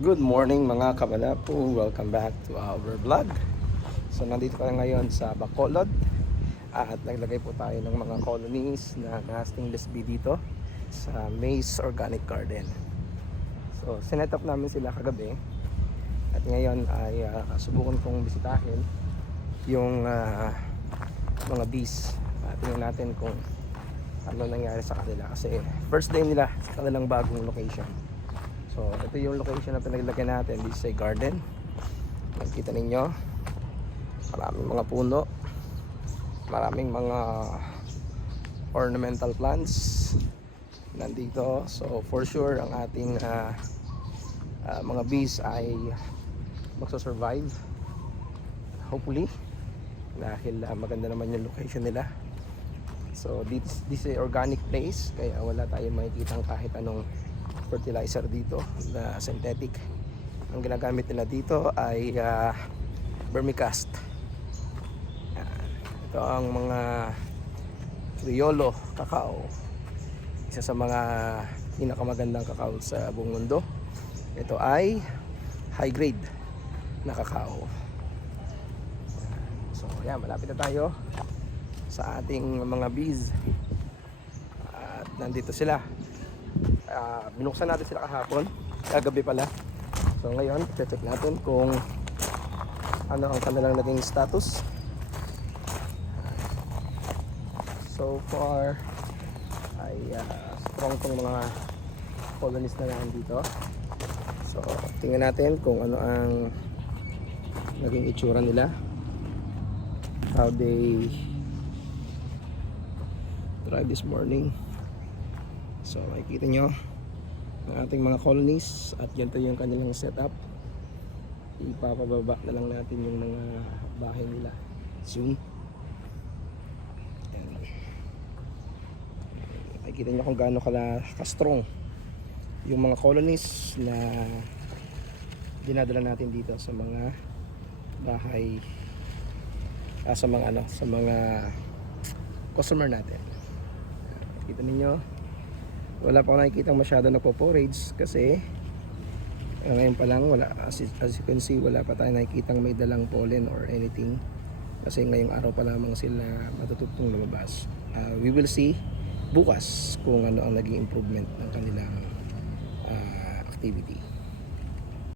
Good morning mga kamalapo, welcome back to our vlog. So nandito tayo ngayon sa Bacolod at naglagay po tayo ng mga colonies na stainless bee dito sa Maze Organic Garden. So sinet up namin sila kagabi at ngayon ay subukan kong bisitahin yung mga bees. Tingnan natin kung ano nangyari sa kanila kasi first day nila sa kanilang bagong location. So ito yung location na pinaglagyan natin. This is a garden. Nakikita ninyo, maraming mga puno, maraming mga ornamental plants nandito. So for sure ang ating mga bees ay magso-survive, hopefully, dahil maganda naman yung location nila. So this is a organic place, kaya wala tayong makikitang kahit anong fertilizer dito na synthetic. Ang ginagamit nila dito ay vermicast. Ito ang mga Criollo cacao, isa sa mga pinakamagandang cacao sa buong mundo. Ito ay high grade na cacao. So yan, malapit na tayo sa ating mga bees at nandito sila. Binuksan natin sila kahapon, kagabi pala. So ngayon, check natin kung ano ang kanilang naging status. So far ay strong tong mga colonies na nandito. So tingnan natin kung ano ang naging itsura nila, how they thrive this morning. So makikita nyo ang ating mga colonies at ganito yung kanilang setup. Ipapababa na lang natin yung mga bahay nila soon. And makikita nyo kung gaano ka-strong yung mga colonies na dinadala natin dito sa mga bahay, sa mga customer natin. Makikita ninyo, wala pa akong nakikitang masyado na po-forage kasi ngayon pa lang wala, as you can see, wala pa tayong nakikitang may dalang pollen or anything kasi ngayong araw pa lamang sila matututong lumabas. We will see bukas kung ano ang naging improvement ng kanilang activity.